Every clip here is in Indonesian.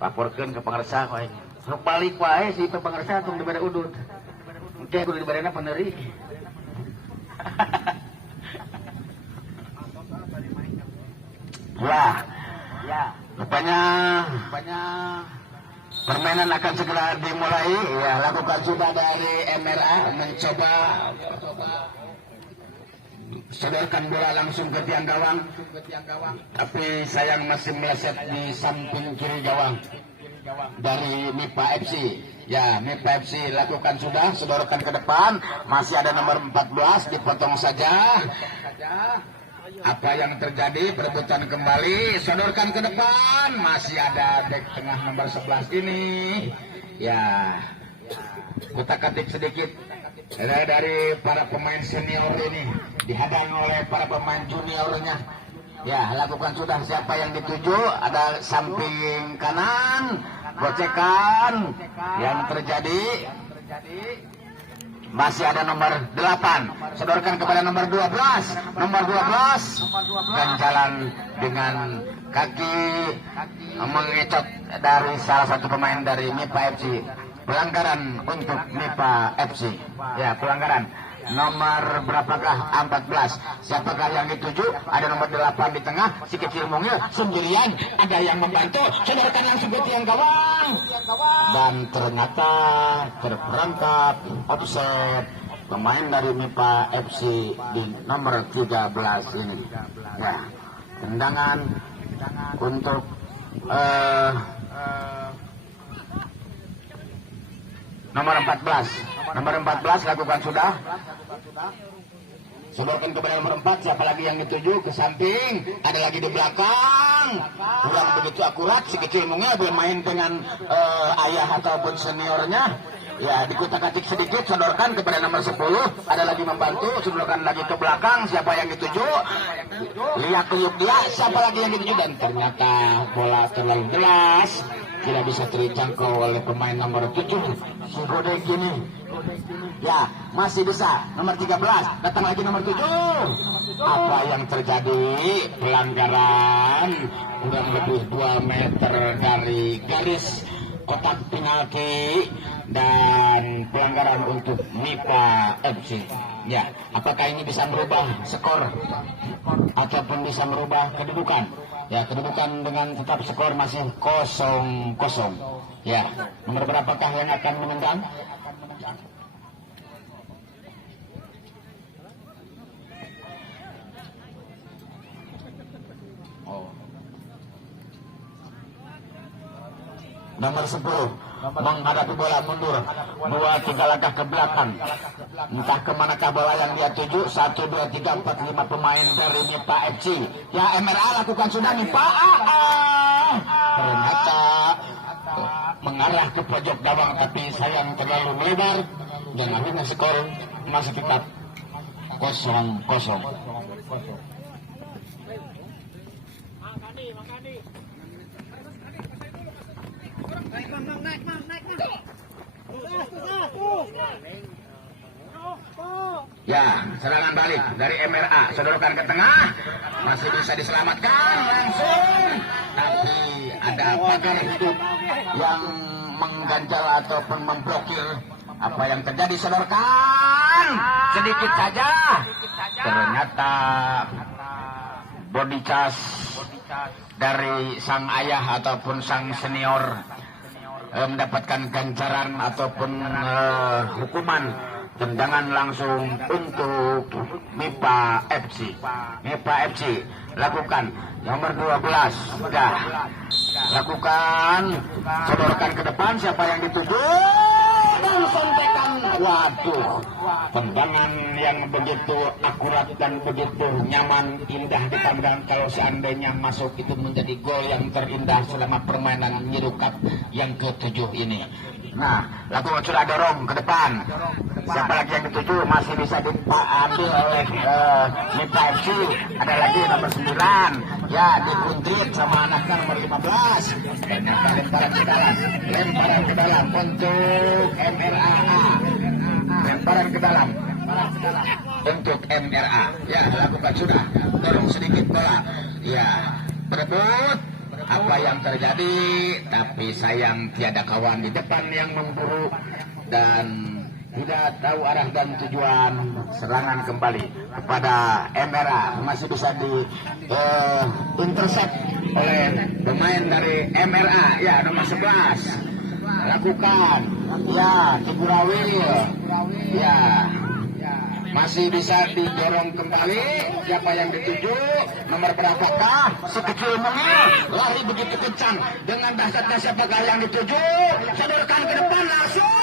laporkeun ke pangarsa wae. Sok balik wae si pangarsa tong dibere udud. Engke kudu dibarena peneuri. Ya, rupanya permainan akan segera dimulai. Ya, lakukan sudah dari MRA mencoba sodorkan bola langsung ke tiang gawang, tapi sayang masih meleset di samping kiri gawang dari MIPA FC. Ya, MIPA FC lakukan sudah, sodorkan ke depan, masih ada nomor 14, dipotong saja. Apa yang terjadi? Perebutan kembali, sodorkan ke depan, masih ada bek tengah nomor 11 ini. Ya, kutak-katik sedikit dari para pemain senior ini, dihadang oleh para pemain juniornya. Ya, lakukan sudah. Siapa yang dituju? Ada samping kanan, gocekan yang terjadi. Masih ada nomor 8, sodorkan kepada nomor 12. Nomor 12 ganjalan dengan kaki mengecot dari salah satu pemain dari MIPA FC. Pelanggaran untuk MIPA FC. Ya, pelanggaran. Nomor berapakah? 14. Siapakah yang dituju? Ada nomor 8 di tengah, si kecil mungil sendirian, ada yang membantu, sodorkan langsung ke tiang gawang. Dan ternyata terperangkap offset pemain dari MIPA FC di nomor 13 ini. Ya, tendangan untuk nomor 14. Nomor 14 lakukan sudah. Sodorkan kepada nomor 4. Siapa lagi yang dituju? Ke samping. Ada lagi di belakang. Kurang begitu akurat. Si kecil mungil bermain dengan ayah ataupun seniornya. Ya, dikutak-katik sedikit. Sodorkan kepada nomor 10. Ada lagi membantu. Sodorkan lagi ke belakang. Siapa yang dituju? Liak-liuk dia. Siapa lagi yang dituju? Dan ternyata bola terlalu jelas, tidak bisa terjangkau oleh pemain nomor 7. Si Godek ini. Ya, masih bisa. Nomor 13. Datang lagi nomor 7. Apa yang terjadi? Pelanggaran kurang lebih 2 meter dari garis kotak penalti dan pelanggaran untuk MIPA FC. Ya, apakah ini bisa merubah skor ataupun bisa merubah kedudukan? Ya, kedudukan dengan tetap skor masih 0-0. Ya, nomor berapakah yang akan menendang? Nomor 10 menghadapi bola mundur 2-3 langkah ke belakang. Entah kemanakah bola yang dia tuju. 1, 2, 3, 4, 5 pemain dari MIPA FC. Ya, MRA lakukan sudah. MIPA ternyata mengarah ke pojok gawang, tapi sayang terlalu melebar dan akhirnya skor masih tetap 0-0. Ya, serangan balik dari MRA, sodorkan ke tengah, masih bisa diselamatkan langsung, tapi ada pagar hidup yang mengganjal ataupun memblokir. Apa yang terjadi? Sodorkan sedikit saja, ternyata body charge dari sang ayah ataupun sang senior mendapatkan ganjaran ataupun hukuman. Tendangan langsung untuk MIPA FC. MIPA FC lakukan nomor 12 sudah lakukan, sodorkan ke depan. Siapa yang dituju? Dan sontekan. Waduh, tendangan yang begitu akurat dan begitu nyaman, indah dipandang. Kalau seandainya masuk, itu menjadi gol yang terindah selama permainan Nyiru Cup yang ke-7 ini. Nah, lakukan sudah dorong ke depan. Siapa lagi yang dituju? Masih bisa diambil oleh MIPA FC. Ada lagi nomor 9. Ya, dikuntrit sama anaknya nomor 15. Ternyata lemparan ke dalam. Lemparan ke dalam untuk MRA. Lemparan ke dalam untuk MRA. Ya, lakukan sudah. Dorong sedikit bola. Ya, berebut. apa yang terjadi, tapi sayang tiada kawan di depan yang memburu dan tidak tahu arah dan tujuan. Serangan kembali kepada MRA, masih bisa di intercept oleh pemain dari MRA, ya nomor 11 lakukan, ya Tigurawi, ya masih bisa didorong kembali. Siapa yang dituju, nomor berapakah? Sekecil mungil, lari begitu kencang dengan dahsyat-dahsyat apakah yang dituju, sodorkan ke depan langsung.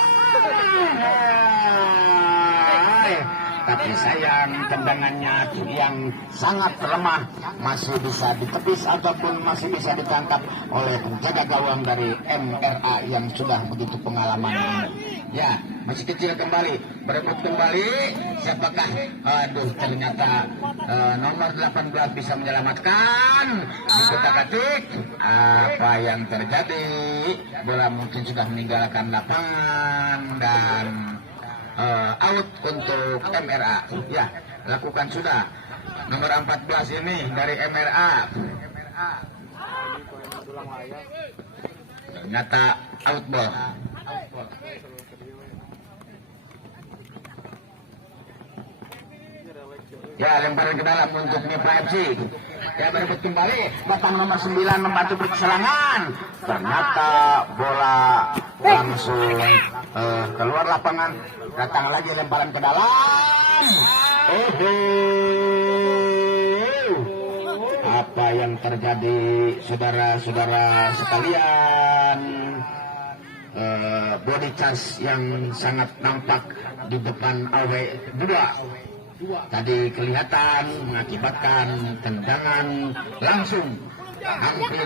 Tapi sayang tendangannya yang sangat lemah, masih bisa ditepis ataupun masih bisa ditangkap oleh penjaga gawang dari MRA yang sudah begitu pengalaman. Ya, masih kecil kembali, berebut kembali. Siapakah? Aduh, ternyata nomor 18 bisa menyelamatkan. Dikotak-atik. Apa yang terjadi? Bola mungkin sudah meninggalkan lapangan dan out untuk MRA. Ya, lakukan sudah. Nomor 14 ini dari MRA. Ternyata out ball. Ya, lemparan ke dalam untuk Mipa FC. Ya, berebut kembali. Datang nomor 9 membantu berkeselangan. Ternyata bola langsung keluar lapangan. Datang lagi lemparan ke dalam. Apa yang terjadi, saudara-saudara sekalian? Body charge yang sangat nampak di depan AW2 tadi kelihatan mengakibatkan tendangan langsung hampir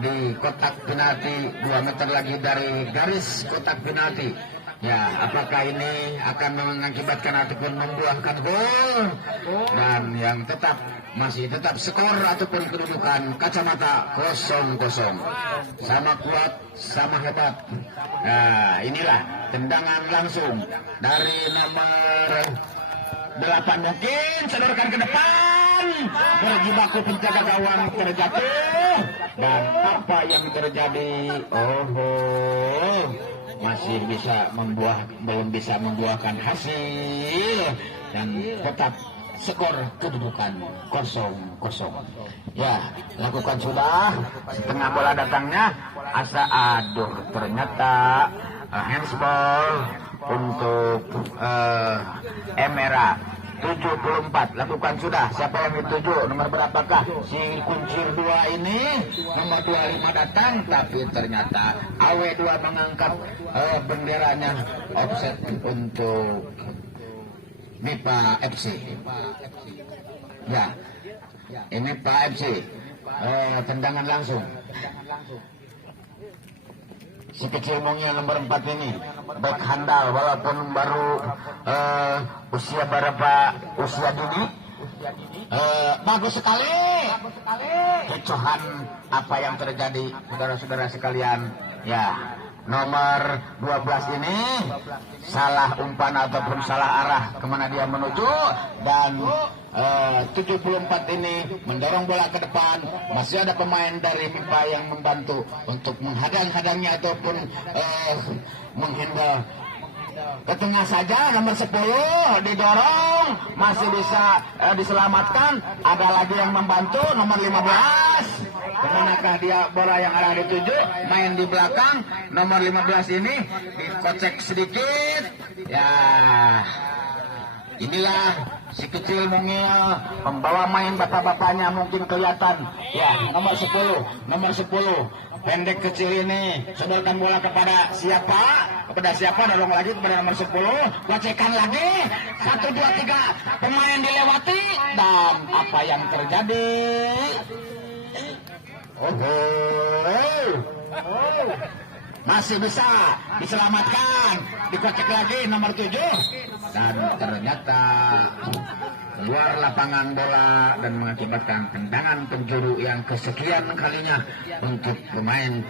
di kotak penalti, 2 meter lagi dari garis kotak penalti. Ya, apakah ini akan mengakibatkan ataupun membuahkan gol? Dan yang masih tetap skor ataupun kedudukan kacamata 0-0. Sama kuat, sama hebat. Nah, inilah tendangan langsung dari nomor 8 mungkin sodorkan ke depan, berjibaku penjaga gawang terjatuh. Dan apa yang terjadi? Masih bisa belum bisa membuahkan hasil dan tetap skor kedudukan 0-0. Ya, lakukan sudah. Setengah bola datangnya, ternyata handsball untuk MRA 74. Lakukan sudah. Siapa yang dituju? Nomor berapakah? Si kuncir 2 ini. Nomor 25 datang, tapi ternyata AW2 mengangkat benderanya offset untuk Mipa FC. Ya, ini Pak FC. Tendangan langsung. Si kecil mungil nomor 4 ini back handal, walaupun baru usia dini, bagus sekali. Kecohan apa yang terjadi, saudara-saudara sekalian. Ya, nomor 12 ini salah umpan ataupun salah arah kemana dia menuju, dan 74 ini mendorong bola ke depan. Masih ada pemain dari MIPA yang membantu untuk menghadang-hadangnya ataupun menghandle ke tengah saja. Nomor 10 didorong, masih bisa diselamatkan. Ada lagi yang membantu, nomor 15. Kemanakah dia bola yang arah dituju? Main di belakang. Nomor 15 ini dikocek sedikit. Ya, inilah si kecil mungil membawa main bapak-bapaknya, mungkin kelihatan. Ya, nomor 10 pendek kecil ini sodorkan bola kepada siapa? Dorong lagi kepada nomor 10. Gocekan lagi. 1, 2, 3 pemain dilewati. Dan apa yang terjadi? Masih bisa diselamatkan. Dikocek lagi nomor 7. Dan ternyata keluar lapangan bola dan mengakibatkan tendangan penjuru yang kesekian kalinya untuk pemain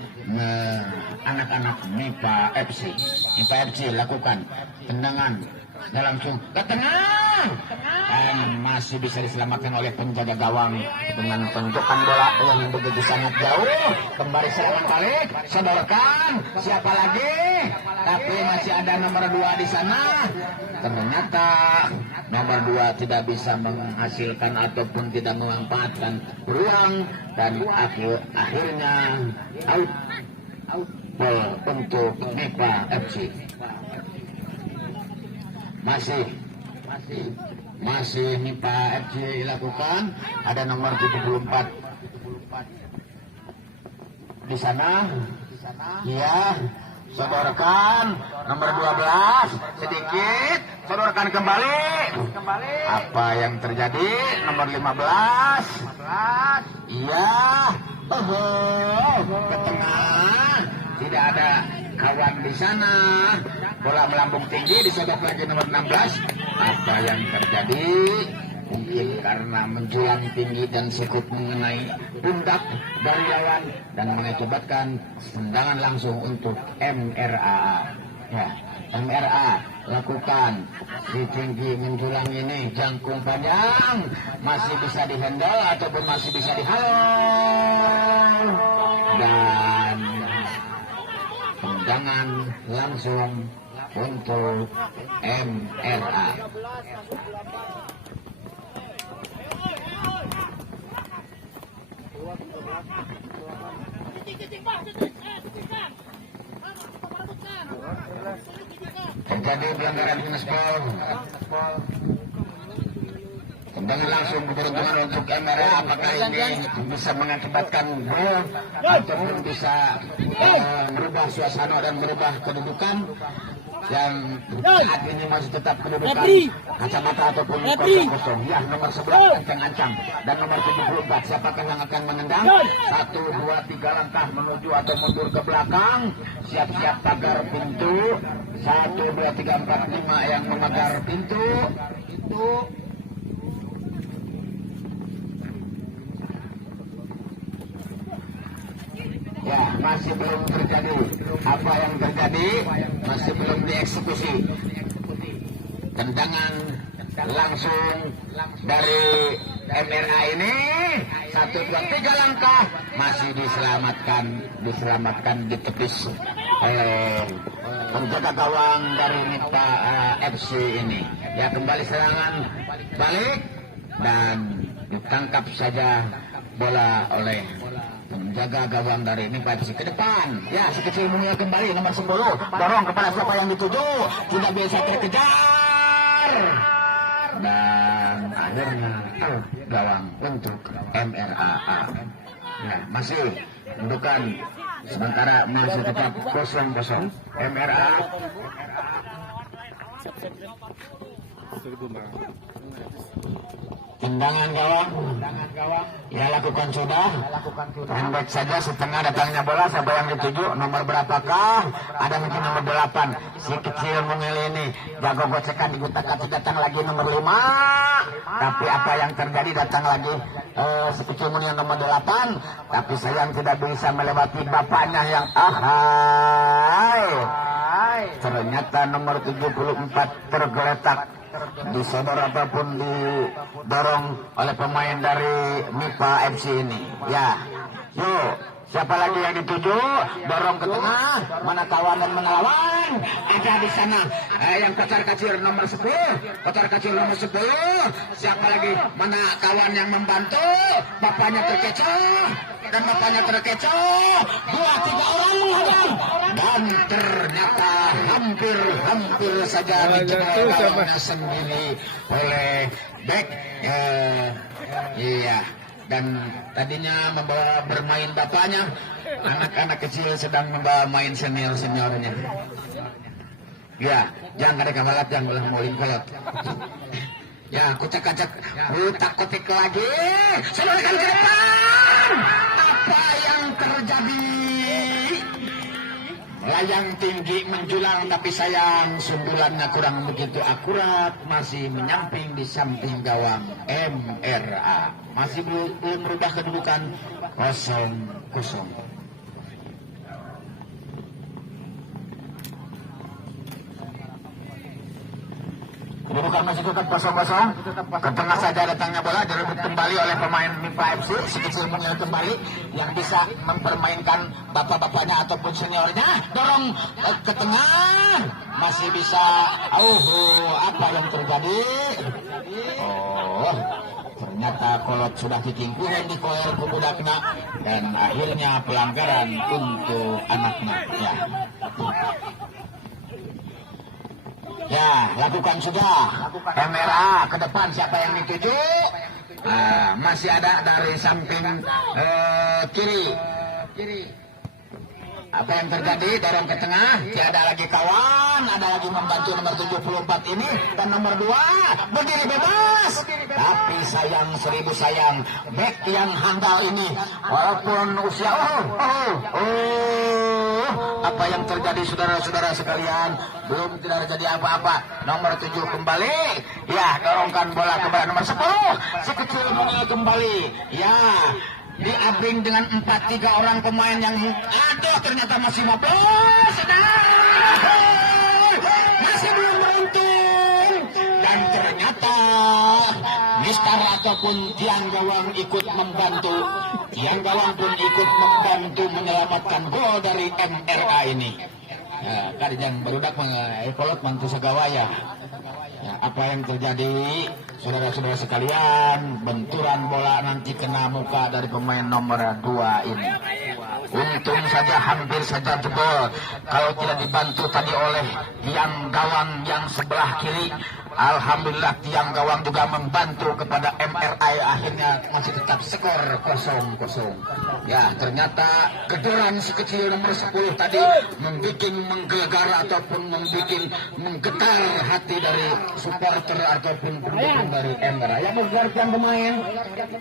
anak-anak MIPA FC. MIPA FC lakukan tendangan dan langsung ke tengah dan masih bisa diselamatkan oleh penjaga gawang dengan tonjokan bola yang begitu sangat jauh. Kembali serangan balik, sodorkan, siapa lagi? Tapi masih ada nomor 2 di sana. Ternyata nomor 2 tidak bisa menghasilkan ataupun tidak memanfaatkan peluang dan akhirnya out untuk MIPA FC. Masih MIPA FC dilakukan. Ada nomor 74 di sana. Ya, sodorkan nomor 12 sedikit, sodorkan kembali. Apa yang terjadi? Nomor 15. Iya. Ke tengah. Tidak ada kawan di sana. Bola melambung tinggi, disodok lagi nomor 16. Apa yang terjadi? Mungkin karena menjulang tinggi dan sikut mengenai pundak dari lawan dan mengakibatkan tendangan langsung untuk MRA. Ya, MRA lakukan si tinggi menjulang ini, jangkung panjang, masih bisa dihandle ataupun masih bisa dihalau dan tendangan langsung untuk MRA. Terjadi pelanggaran finishball. Tendangan langsung keberuntungan untuk MRA. Apakah ini bisa mengakibatkan gol ataupun bisa merubah suasana dan merubah kedudukan? Yang saat ini masih tetap kedudukan kacamata ataupun kosong-kosong. Ya, nomor 11 ancang-ancang dan nomor 74 siapakah yang akan menendang? 1, 2, 3 langkah menuju atau mundur ke belakang. Siap-siap pagar pintu. 1, 2, 3, 4, 5 yang memagar pintu. Itu ya, masih belum terjadi. Apa yang terjadi masih belum dieksekusi. Tendangan langsung dari MRA ini 1, 2, 3 langkah masih diselamatkan di tepis oleh penjaga gawang dari MIPA FC ini. Ya, kembali serangan balik dan ditangkap saja bola oleh penjaga gawang dari MIPA FC ke depan. Ya, si kecil Mulia kembali nomor 10. Dorong kepada siapa yang dituju. Tidak bisa terkejar. Dan akhirnya gawang untuk MRA. Ya, masih mendudukan sementara masih tetap 0-0. MRA tendangan gawang ya lakukan sudah. Handback saja setengah datangnya bola. Siapa yang dituju? Nomor berapakah? Ada mungkin nomor 8. Si kecil mungil ini jago gocekan digunakan. Datang lagi nomor 5. Tapi apa yang terjadi? Datang lagi si kecil mungil nomor 8. Tapi sayang tidak bisa melewati bapaknya yang ternyata nomor 74 tergeletak, disodor ataupun didorong oleh pemain dari MIPA FC ini. Ya, yuk, siapa lagi yang dituju? Dorong ke tengah, mana kawan dan mana lawan? Ada di sana yang kocar kacir nomor 10. Kocar kacir nomor 10. Siapa lagi? Mana kawan yang membantu? Bapaknya terkecoh dan bapaknya terkecoh. 2-3 orang menghadang dan ternyata hampir saja dicegal gawangnya sendiri oleh back. Iya, dan tadinya membawa bermain bapaknya, anak-anak kecil sedang membawa main seniornya. Ya, jangan ada kawalat yang boleh maulin kolot. Ya, kucak-kacak, kutak-kutik lagi. Saudarakan ke depan. Apa yang terjadi? Layang tinggi menjulang, tapi sayang sundulannya kurang begitu akurat, masih menyamping di samping gawang MRA. Masih belum berubah kedudukan 0-0. bola masih tetap kosong-kosong. Ke tengah saja datangnya bola, direbut kembali oleh pemain MIPA FC. Si kecil mungil kembali yang bisa mempermainkan bapak-bapaknya ataupun seniornya. Dorong ke tengah, masih bisa. Apa yang terjadi? Ternyata kolot sudah ditingkuhan di koer ke budakna dan akhirnya pelanggaran untuk anaknya. Ya, lakukan sudah. MRA ke depan, siapa yang dituju? Masih ada dari samping kiri. Apa yang terjadi? Dorong ke tengah, tiada lagi kawan, ada lagi membantu nomor 74 ini dan nomor 2 berdiri bebas. Tapi sayang, seribu sayang, back yang handal ini walaupun usia apa yang terjadi saudara-saudara sekalian? Belum tidak terjadi apa-apa. Nomor 7 kembali, ya, dorongkan bola kepada nomor 10. Si kecil mungil kembali, ya, diabing dengan 4-3 orang pemain yang ternyata masih mabos, masih belum beruntung, dan ternyata Mister ataupun tiang gawang ikut membantu. Tiang gawang pun ikut membantu menyelamatkan gol dari MRA ini. Ya, kalian barudak kolot mantu segawaya. Ya, apa yang terjadi, saudara-saudara sekalian? Benturan bola nanti kena muka dari pemain nomor 2 ini. Untung saja, hampir saja jebol. Kalau tidak dibantu tadi oleh tiang gawang yang sebelah kiri. Alhamdulillah tiang gawang juga membantu kepada MRI, akhirnya masih tetap skor 0-0. Ya, ternyata kedoran si kecil nomor 10 tadi membuat menggelegar ataupun membuat menggetar hati dari supporter ataupun pendukung dari MRA. Yang menggerakkan pemain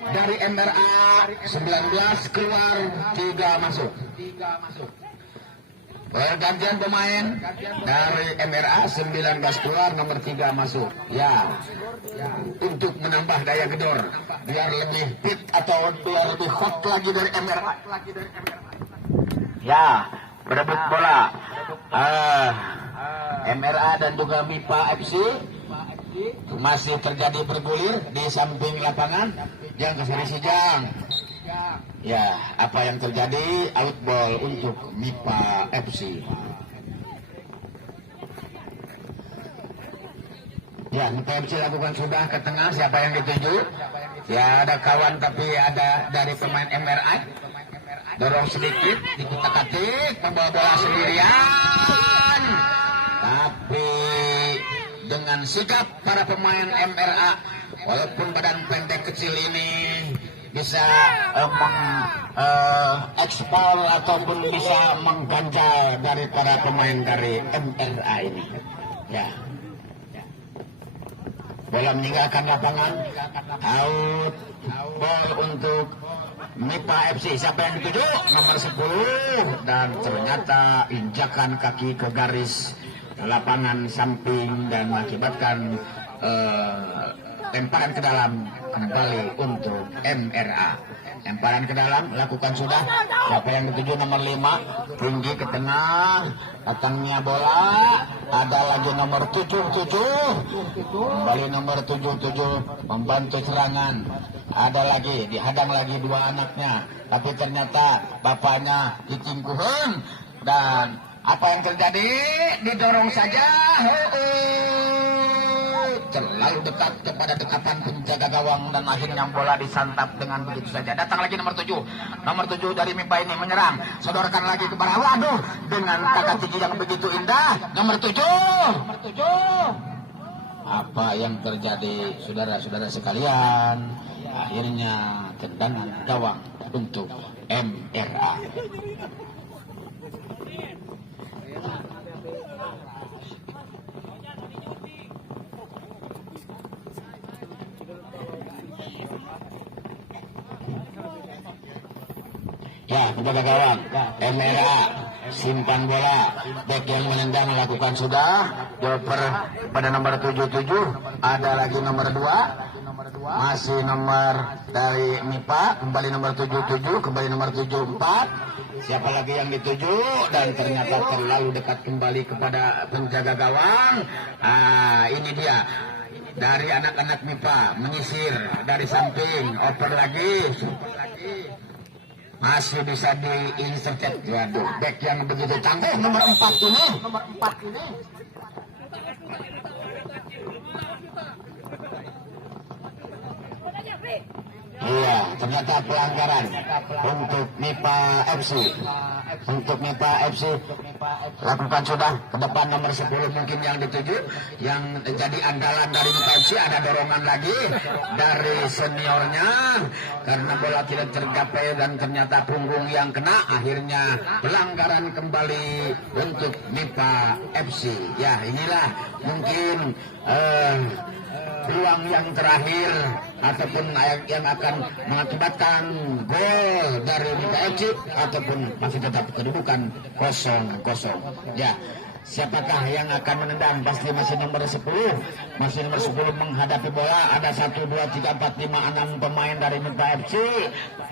dari MRA 19 keluar, 3 masuk. Pergantian pemain dari MRA 19 keluar, nomor 3 masuk. Ya, untuk menambah daya gedor biar lebih fit atau biar lebih hot lagi dari MRA. Ya, berebut bola. MRA dan juga MIPA FC masih terjadi bergulir di samping lapangan. Yang kesini Sijang. Ya, apa yang terjadi? Out ball untuk MIPA FC. Ya, MIPA FC lakukan sudah ke tengah. Siapa yang dituju? Ya, ada kawan tapi ada dari pemain MRI. Dorong sedikit, dikutak-atik, membawa bola sendirian. Tapi dengan sigap para pemain MRA, walaupun badan pendek kecil ini bisa mengekspor ataupun bisa mengganjal dari para pemain dari MRA ini. Ya. Bola meninggalkan lapangan. Out ball untuk MIPA FC. Siapa yang dituju? Nomor 10. Dan ternyata injakan kaki ke garis lapangan samping dan mengakibatkan lemparan ke dalam kembali untuk MRA. Lemparan ke dalam lakukan sudah. Siapa yang dituju? Nomor 5, tinggi ke tengah, datangnya bola. Ada lagi nomor 77, kembali nomor 77 membantu serangan. Ada lagi, dihadang lagi 2 anaknya, tapi ternyata bapaknya ditingkuhun. Dan apa yang terjadi? Didorong saja. Terlalu dekat kepada dekapan penjaga gawang dan akhirnya bola disantap dengan begitu saja. Datang lagi nomor 7. Nomor 7 dari MIPA ini menyerang. Sodorkan lagi ke bawah. Waduh, dengan kakak tinggi yang begitu indah. Nomor 7. Apa yang terjadi, saudara-saudara sekalian? Akhirnya tendangan gawang untuk MRA. Ya, penjaga gawang MRA simpan bola, back yang menendang lakukan sudah. Joper pada nomor 77, ada lagi nomor 2, masih nomor dari MIPA, kembali nomor 77, kembali nomor 74. Siapa lagi yang dituju? Dan ternyata terlalu dekat kembali kepada penjaga gawang. Ini dia dari anak-anak MIPA menyisir dari samping, oper lagi. Masih bisa diinserted. Waduh, back yang begitu tangguh nomor 4 ini. Iya, ternyata pelanggaran untuk MIPA FC. Untuk MIPA FC lakukan sudah ke depan nomor 10 mungkin yang dituju, yang jadi andalan dari MIPA FC. Ada dorongan lagi dari seniornya karena bola tidak tergapai dan ternyata punggung yang kena. Akhirnya pelanggaran kembali untuk MIPA FC. Ya, inilah mungkin peluang yang terakhir ataupun yang akan mengakibatkan gol dari MIPA FC ataupun masih tetap kedudukan 0-0. Ya, siapakah yang akan menendang? Pasti masih nomor 10. Masih nomor 10 menghadapi bola. Ada 1, 2, 3, 4, 5, 6 pemain dari MIPA FC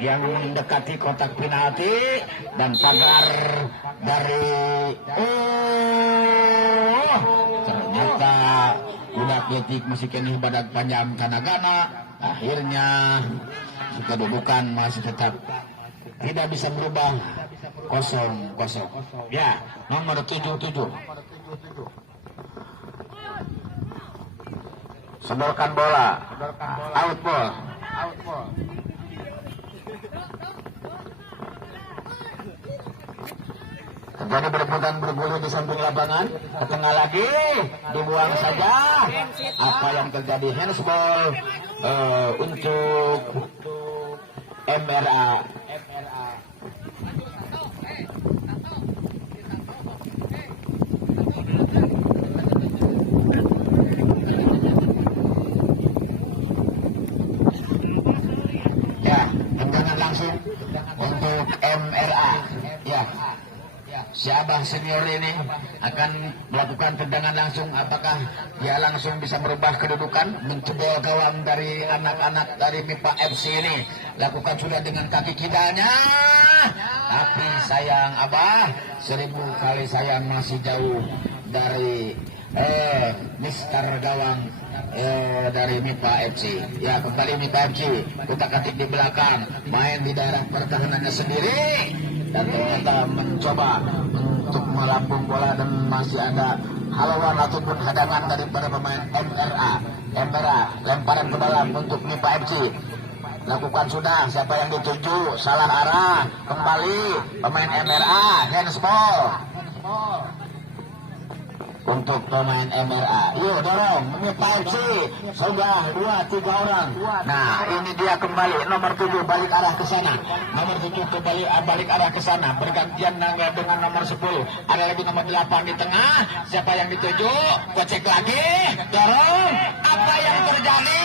yang mendekati kotak penalti dan pagar dari ternyata udah atletik masih kini badan panjang tanagana. Akhirnya kedudukan masih tetap tidak bisa berubah 0-0. Ya, nomor 77 sembolkan bola, out ball. Terjadi berebutan bergulir di samping lapangan, ke tengah lagi, dibuang saja. Apa yang terjadi? Handsball untuk MRA. Ya, tendangan langsung untuk MRA. Ya. Si Abah senior ini akan melakukan tendangan langsung. Apakah dia langsung bisa merubah kedudukan, mencebol gawang dari anak-anak dari MIPA FC ini? Lakukan sudah dengan kaki kidanya, tapi sayang Abah, 1000 kali sayang masih jauh dari Mister gawang dari MIPA FC. Ya, kembali MIPA FC kutak-katik di belakang, main di daerah pertahanannya sendiri dan ternyata mencoba untuk melambung bola dan masih ada halangan ataupun hadangan daripada pemain MRA. Lemparan ke dalam untuk MIPA FC. Lakukan sudah, siapa yang dituju, salah arah, kembali pemain MRA, handsball untuk pemain MRA. Yuk dorong, MIPA FC sudah 2-3 orang. Nah, ini dia kembali nomor 7 balik arah ke sana. Nomor 7 kembali balik arah ke sana. Bergantian dengan nomor 10. Ada lagi nomor 8 di tengah. Siapa yang dituju? Kocek lagi, dorong. Apa yang terjadi?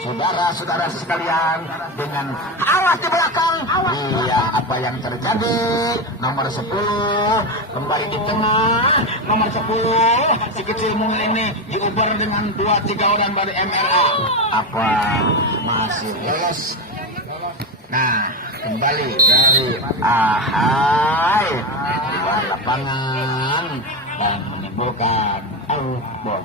Saudara-saudara sekalian, dengan awas di belakang. Iya, apa yang terjadi? Nomor 10 kembali di tengah. Nomor 10 si kecil mungil ini diuber dengan 2-3 orang dari MRA. Apa masih lolos? Nah, kembali dari Ahai di luar lapangan dan menimbulkan outball.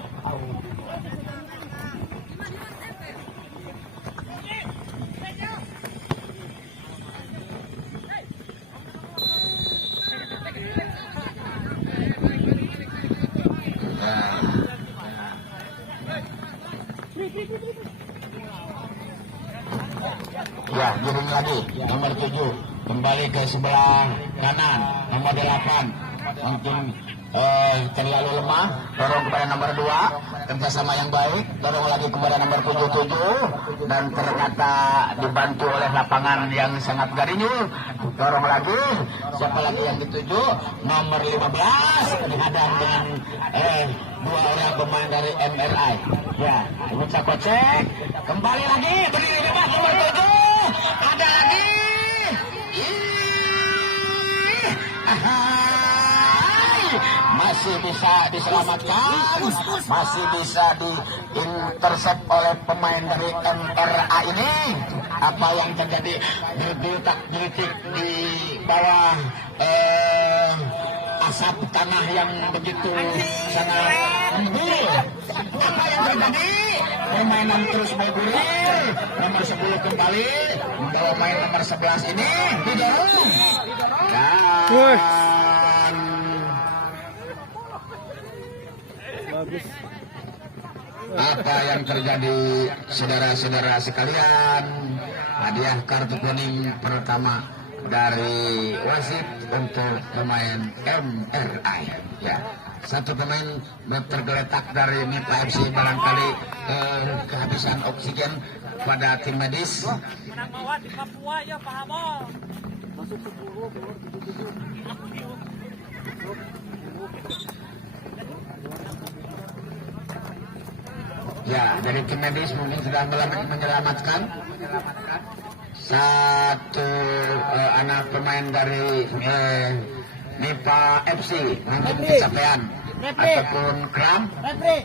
Ya, giring lagi nomor 7 kembali ke sebelah kanan. Nomor 8 mungkin terlalu lemah, dorong kepada nomor 2, kerjasama yang baik, dorong lagi kepada nomor 77 dan ternyata dibantu oleh lapangan yang sangat garinyul. Dorong lagi, siapa lagi yang dituju? Nomor 15 dihadang dengan 2 orang pemain dari MRI. Ya, Musa Kocek kembali lagi berdiri bebas nomor 7. Ada lagi. Masih bisa diselamatkan, masih bisa diintercept oleh pemain dari MRA ini. Apa yang terjadi? Berdetak-detik di bawah asap tanah yang begitu sangat unggul. Apa yang terjadi? Permainan terus bergulir. Nomor 10 kembali membawa main nomor 11 ini didorong. Dan Bagus. apa yang terjadi, saudara-saudara sekalian? Hadiah kartu kuning pertama dari wasit untuk pemain MRI. Ya, satu pemain tergeletak dari MIPA FC barangkali kehabisan oksigen pada tim medis. Menang mawar di Papua ya Pak Hamo. Masuk 10 keluar 77. Ya, dari tim medis mungkin sudah menyelamatkan satu anak pemain dari MIPA FC, mungkin kecapean ataupun kram,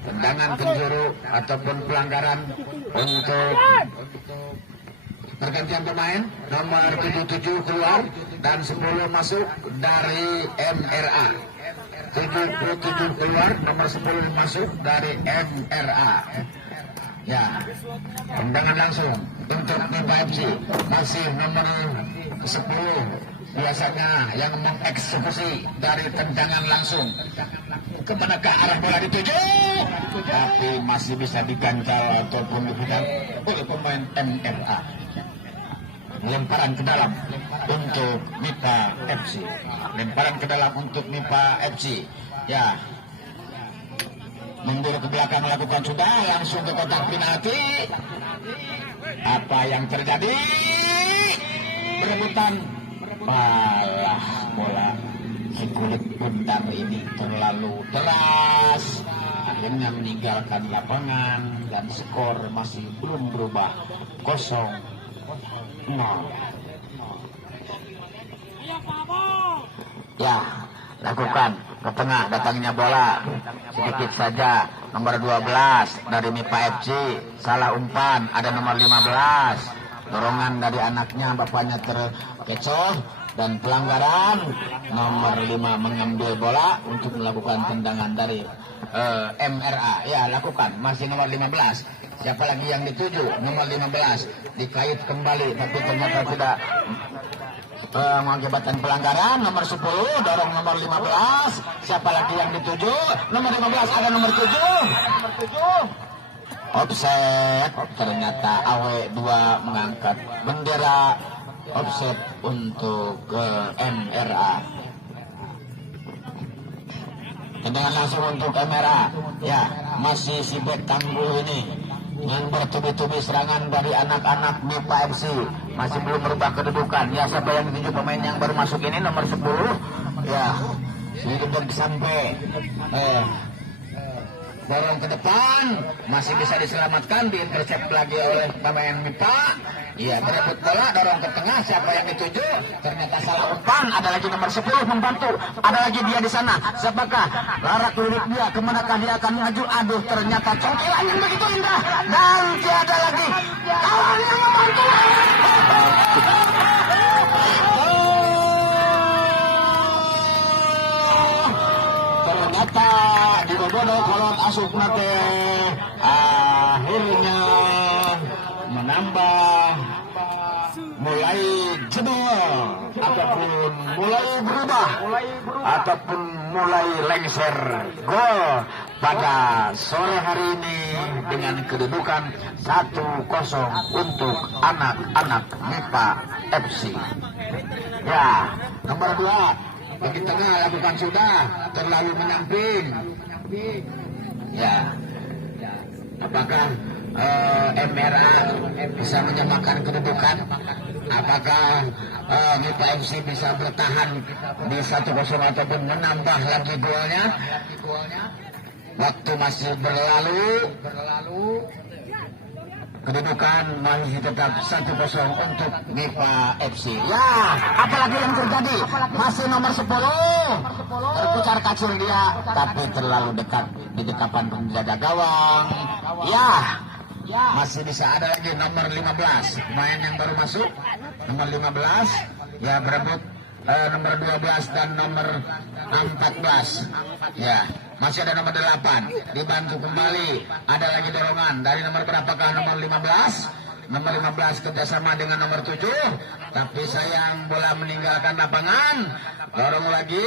tendangan penjuru ataupun pelanggaran untuk pergantian pemain. Nomor 77 keluar dan 10 masuk dari MRA. 77 keluar, nomor 10 masuk dari MRA. Ya, tendangan langsung untuk MIPA FC. Masih nomor 10 biasanya yang mengeksekusi dari tendangan langsung. Kemanakah arah bola dituju? Tapi masih bisa diganjal ataupun diberikan oleh pemain MRA. Lemparan ke dalam untuk MIPA FC. Lemparan ke dalam untuk MIPA FC. Ya, mundur ke belakang melakukan sudah, langsung ke kotak penalti. Apa yang terjadi? Perebutan bola. Si kulit bundar ini terlalu deras, akhirnya meninggalkan lapangan dan skor masih belum berubah, 0-0. Ya, lakukan ke tengah datangnya bola sedikit saja. Nomor 12 dari MIPA FC salah umpan, ada nomor 15 dorongan dari anaknya, bapaknya terkecoh dan pelanggaran. Nomor 5 mengambil bola untuk melakukan tendangan dari MRA. Ya, lakukan, masih nomor 15. Siapa lagi yang dituju? Nomor 15 dikait kembali tapi ternyata tidak mengakibatkan pelanggaran. Nomor 10 dorong nomor 15. Siapa lagi yang dituju? Nomor 15, ada nomor 7. Offset. Ternyata AW2 mengangkat bendera offset untuk MRA. Tendangan langsung untuk MRA. Ya, masih si bek tangguh ini yang bertubi-tubi serangan dari anak-anak MIPA FC. Masih belum berubah kedudukan. Ya, siapa yang dituju pemain yang baru masuk ini? Nomor 10. Ya, sudah sampai dorong ke depan, masih bisa diselamatkan, diintercept lagi oleh pemain MIPA. Iya, berebut bola, dorong ke tengah. Siapa yang dituju? Ternyata salah umpan. Ada lagi nomor 10 membantu. Ada lagi dia di sana. Siapakah? Larak lirik dia. Kemanakah dia akan maju? Aduh, ternyata congkelan yang begitu indah. Dan tiada lagi kawan yang membantu. Ternyata dibodoh kolot asup nate akhirnya menambah, mulai jedul ataupun mulai berubah ataupun mulai lengser gol pada sore hari ini dengan kedudukan 1-0 untuk anak-anak MIPA FC. Ya, nomor 2 bagi tengah lakukan sudah, terlalu menyamping. Ya, apakah MRA bisa menyamakan kedudukan? Apakah MIPA FC bisa bertahan di 1-0 ataupun menambah lagi golnya? Waktu masih berlalu, kedudukan masih tetap 1-0 untuk MIPA FC. Ya, apalagi yang terjadi? Masih nomor 10. Terpucar kacir dia, tapi terlalu dekat di dekapan penjaga gawang. Ya, masih bisa ada lagi nomor 15. Pemain yang baru masuk, nomor 15. Ya, berebut nomor 12 dan nomor 14. Ya, masih ada nomor 8. Dibantu kembali. Ada lagi dorongan dari nomor berapakah? Nomor 15. Nomor 15 kerjasama dengan nomor 7. Tapi sayang bola meninggalkan lapangan. Dorong lagi.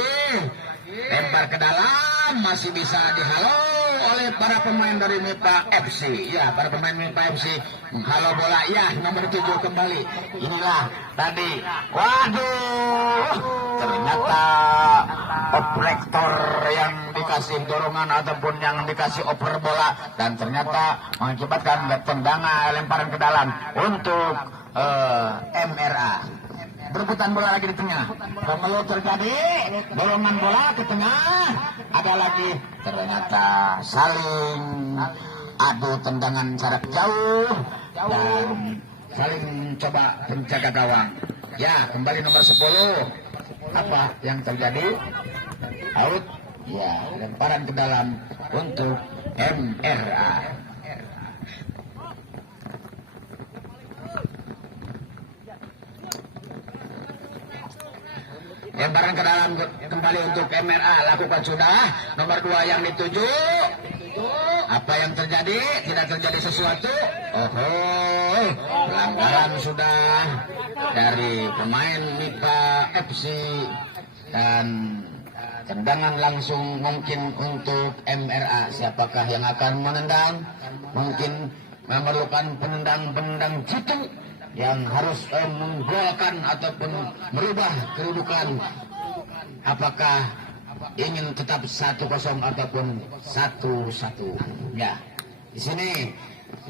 Lempar ke dalam. Masih bisa dihalau oleh para pemain dari MIPA FC. Ya, para pemain MIPA FC menghalau bola. Ya, nomor 7 kembali. Inilah tadi. Waduh, ternyata operator yang dikasih dorongan ataupun yang dikasih oper bola, dan ternyata mengakibatkan tendangan lemparan ke dalam untuk MRA. Berebutan bola lagi di tengah. Lalu terjadi dorongan bola ke tengah. Ada lagi, ternyata saling adu tendangan jarak jauh dan saling coba penjaga gawang. Ya, kembali nomor 10. Apa yang terjadi? Out. Ya, lemparan ke dalam untuk MRA. Lemparan ke dalam kembali untuk MRA. Lakukan sudah. Nomor 2 yang dituju. Apa yang terjadi? Tidak terjadi sesuatu. Oh, pelanggaran sudah dari pemain MIPA FC. Dan tendangan langsung mungkin untuk MRA. Siapakah yang akan menendang? Mungkin memerlukan penendang jitu yang harus menggolkan ataupun merubah kedudukan. Apakah ingin tetap 1-0 ataupun 1-1? Ya, di sini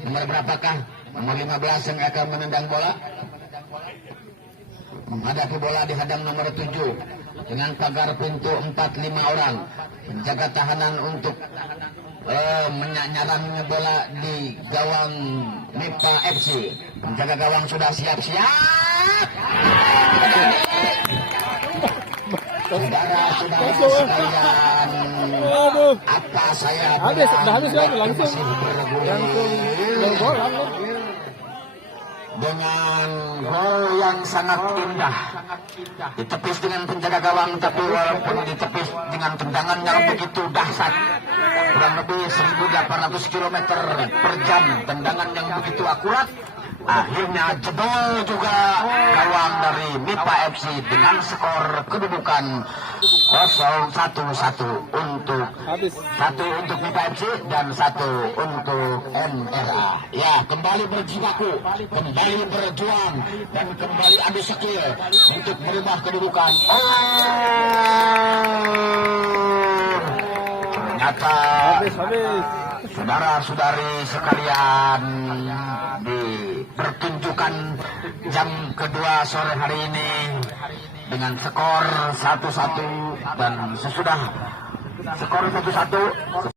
nomor berapakah? Nomor 15 yang akan menendang bola. Menghadapi bola dihadang nomor 7 dengan pagar pintu 4-5 orang. Penjaga tahanan untuk menyerang bola di gawang MIPA FC. Penjaga gawang sudah siap-siap. Saudara-saudara sekalian, apa saya habis kan langsung dengan gol yang sangat indah, ditepis dengan penjaga gawang, tapi walaupun ditepis dengan tendangan yang begitu dahsyat, kurang lebih 1.800 km per jam, tendangan yang begitu akurat, akhirnya jebol juga gawang dari MIPA FC dengan skor kedudukan 0-1 untuk 1 untuk MIPA FC dan 1 untuk MRA. Ya, kembali berjibaku, kembali berjuang dan kembali adu skill untuk merubah kedudukan. Ternyata saudara-saudari sekalian, di pertunjukan jam kedua sore hari ini dengan skor 1-1 dan sesudah skor 1-1